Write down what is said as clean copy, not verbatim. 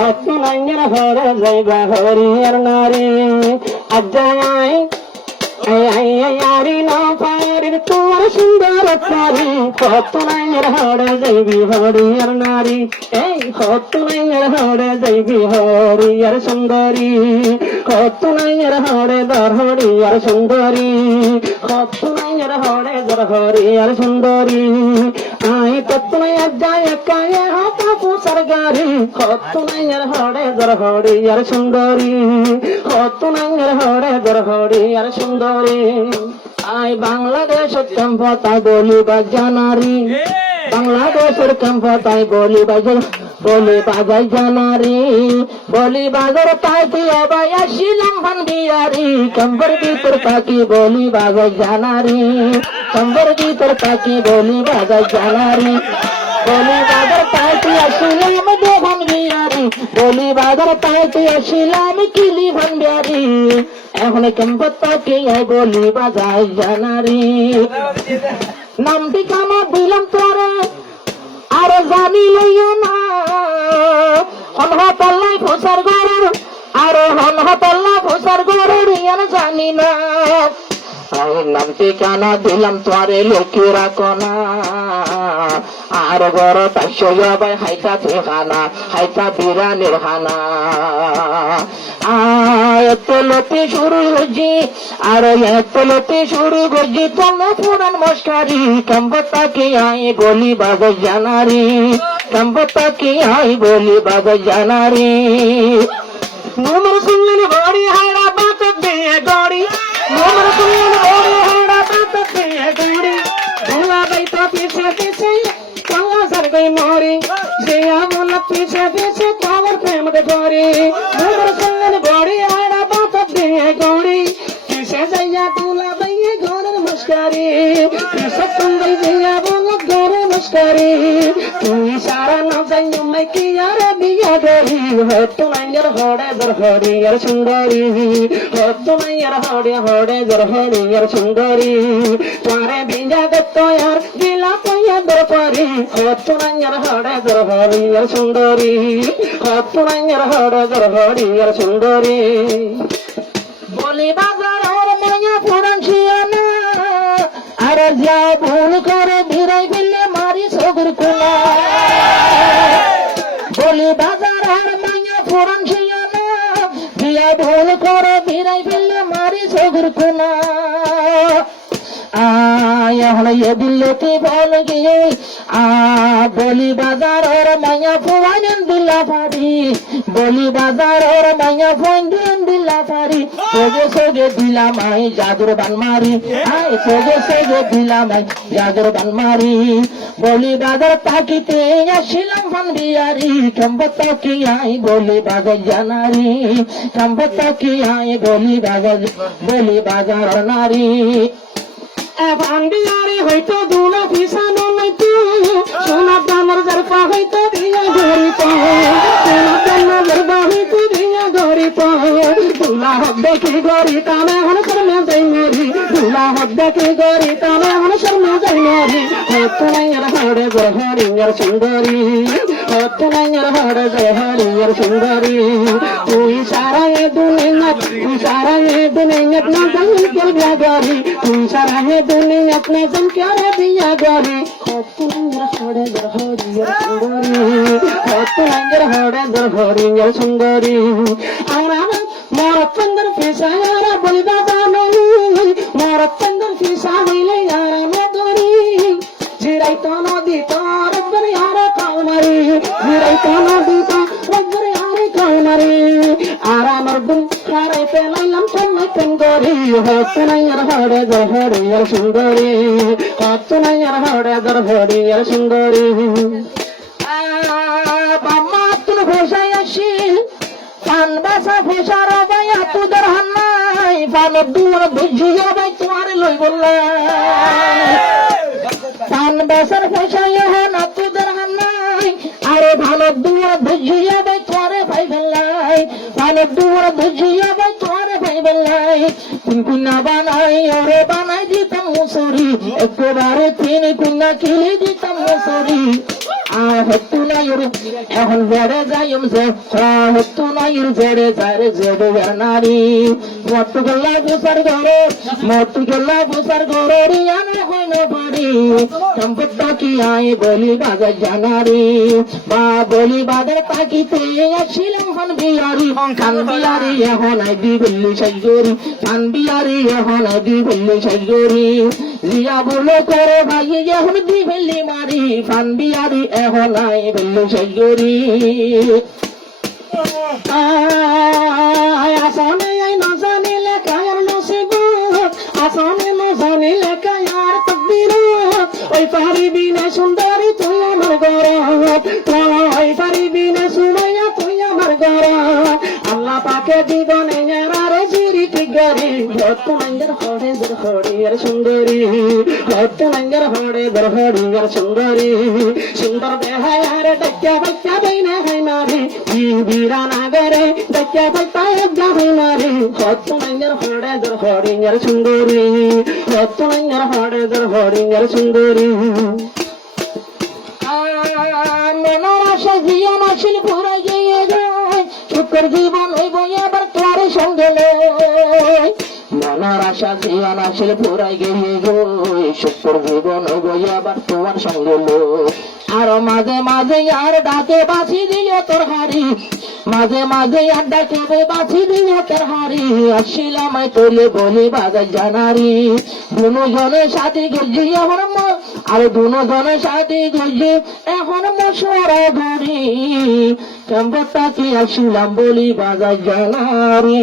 কত নাঙ্গের ঘরে যাইবা হরিয়ার নারী আজাই আয়ারি না পারির তোমার সুন্দর তারি কত নাঙ্গের ঘরে যাইবি হরিয়ার নারী এই কত নাঙ্গের ঘরে যাইবি হরিয়ার সুন্দরী কত নাঙ্গের ঘরে দর হরিয়ার সুন্দরী কত নাঙ্গের ঘরে দর হরিয়ার সুন্দরী আই কত নাই আজাই কায়ে হাপু সরগারি কত নাঙ্গের ঘরে দর হরিয়ার সুন্দরী কত নাঙ্গের ঘরে দর হরিয়ার সুন্দরী আই বাংলাদেশের ক্যাম্পতাই বলিবা জানারি বাংলাদেশের ক্যাম্পতাই বলিবা জানারি বলি বাজার তাকি আবাই আসিলাম ভান বিয়ারি কম্বর ভিতর তাকি বলি বাজার জানারি কম্বর ভিতর তাকি বলি বাজার জানারি বলি বাজার তাকি আসিলাম দেভান বিয়ারি বলি বাজার তাকি আসিলাম কিলি ভান বিয়ারি এখন ক্যাম্পত তাকি বলি বাজার জানারি নামটি কামা দিলাম তোরে আর জানি লইও না হনহতল্লাই ফসার গরুর আর হনহতল্লা ফসার গরুর ইয়ান জানি না নাম ঠিকানা দিলাম তোরে লোকেরা কনা আর ঘর তাই হাইতা ঠিকানা হাইতা বিরানের হানা এতলতে শুরু করছি আর এতলতে শুরু করছি তল পুরান মস্কারি কম্পতাকে আই বলি বাজার জানারি কম্পতাকে আই বলি বাজার জানারি নোমর শুনলেন বড়ি হাড়া বাত দিয়ে গড়ি নোমর শুনলেন বড়ি হাড়া বাত দিয়ে গড়ি ভোলা বাই তো পিছে পিছে কলা সর গই মরি যে আমল পিছে পিছে তোমার প্রেম দে গড়ি নোমর শুনলেন বড়ি হাড়া বাত দিয়ে গড়ি পিছে যাইয়া ভোলা বাই ঘরের মস্কারি পিছে তুমি যাইয়া বল ঘরের মস্কারি তুই সারা না যাইও মাই কি আর বিয়া গরি হত নাঙ্গের হড়ে দর হরিয়ার সুন্দরী হত নাঙ্গের হড়ে হড়ে দর হরিয়ার সুন্দরী তোরে বিয়া দত্ত আর দিলা পয়া দর পারি হত নাঙ্গের হড়ে দর হরিয়ার সুন্দরী হত নাঙ্গের হড়ে দর হরিয়ার সুন্দরী বলি বাজার ওর মায়া পুরান ছিয়ানা আর যা ভুল করে ভিড়াই ফেললে মারি সগর কোনা বলি বাজার আর মায়া পুরান ছিয়ানা দিয়া ভুল করে ভিড়াই ফেললে মারি সগর কোনা এখন এ দিল্লিতে বল গিয়ে বলি বাজার ওর মায়া ফুয়ান দিল্লা পারি বলি বাজার ওর মায়া ফুয়ান দিল্লা পারি সোগে সোগে দিলাম আই জাদুর বান মারি আই সোগে সোগে দিলাম আই জাদুর বান মারি বলি বাজার তাকিতে আসিলাম ভান বিয়ারি কম্পত কি আই বলি বাজার জানারি কম্পত কি আই বলি বাজার নারী ভান্ডিয়ারি হইতো দুলা পিছানো নইতো সোনার দামর জারপা হইতো দিয়া ধরিত সোনার দামর জারপা হইতো দিয়া ধরিত দুলা হক দেখি গরি তামে হন শর্মা যাই মরি দুলা হক দেখি গরি তামে হন শর্মা যাই মরি হত নাইয়ার হড়ে হরিয়ার সুন্দরী হত নাইয়ার হড়ে হরিয়ার সুন্দরী তুই সারা এ দুনিয়া না জানি কে বিয়া গরি তুই সারা এ দুনিয়া না জানি কে বিয়া গরি হত নাইয়ার হড়ে হরিয়ার সুন্দরী হত নাইয়ার হড়ে হরিয়ার সুন্দরী আর মোর চন্দর পিসায়ারা বলিবা জানি মোর চন্দর পিসা হইলে আর মে দরি জিরাই তো নদী তোর বরে আর কাউনারি জিরাই তো নদী তোর বরে আর কাউনারি আর আমার বুম খারাই পেলাইলাম তোমায় সুন্দরী হত নাইয়ার হড়ে হরিয়ার সুন্দরী হত নাইয়ার হড়ে হরিয়ার সুন্দরী বাম্মা তুল ভোসাই আসি পান বাসা ফেসার বাইয়া তুদের হান্নাই পানের দুয়ার বুঝিয়া বাই তোমার লই বললা পান বাসার ফেসাইয়া হানা তুদের হান্নাই আরে ভানের দুয়ার বুঝিয়া বাই তোমারে ভাই ফেললাই পানের দুয়ার বুঝিয়া বাই তোমারে ভাই বেলাই তিন কুন্না বানাই ওরে বানাই দিতাম মুসুরি একেবারে তিন কুন্না কিনে দিতাম মুসুরি হতো না এখন বেড়ে যাইম যে হতো না জেড়ে যারে জেড়ে নারী মত গেলা বুসার ঘরে রিয়ানা হইল বাড়ি সম্পত্তা কি আয় বলি বাজার জানারি বা বলি বাজার তাকিতে আসছিলাম হন বিয়ারি খান বিয়ারি এখন আইবি বললি সাইজরি খান বিয়ারি এখন আইবি বললি সাইজরি রিয়া বলে করে ভাই এখন দি বললি মারি খান বিয়ারি এখন আই বললি সাইজরি আসামে আই না জানিলে কায়ার নসিব আসামে না জানিলে কায়ার তকদির ওই পারিবি না সুন্দরী তুই আমার গরব ওই পারিবি না সুমাইয়া তুই আমার গরব আল্লাহ পাকে জীবনে আর জিরি কি গরি হত নঙ্গর হড়ে দর হড়ি আর সুন্দরী হত নঙ্গর হড়ে দর হড়ি আর সুন্দরী সুন্দর দেহায় আর ডাক্কা বাক্কা বাইনা হয় মারি বীরা নাগরে ডাক্কা বাক্কা যাবে মারি হত নঙ্গর হড়ে দর হড়ি আর সুন্দরী হত নঙ্গর হড়ে দর হড়ি আর সুন্দরী মনের আশা জীবন আসিল পুরা গিয়ে যায় সুখের জীবন হইব এবার তোর সঙ্গে মনের আশা জীবন আসিল পুরা গিয়ে যায় সুখের জীবন হইব এবার তোমার সঙ্গে আরো মাঝে মাঝে আর ডাকে বাঁচি দিও তোর হারি মাঝে মাঝে আর ডাকে বাঁচি দিও তোর হারি আসছিলাম তোলে বলি বাজার জানারি দুজনের সাথে গেছি এখন আর দুজনের সাথে গেছি এখন মশরা ধরি কেমন তাকে আসছিলাম বলি বাজার জানারি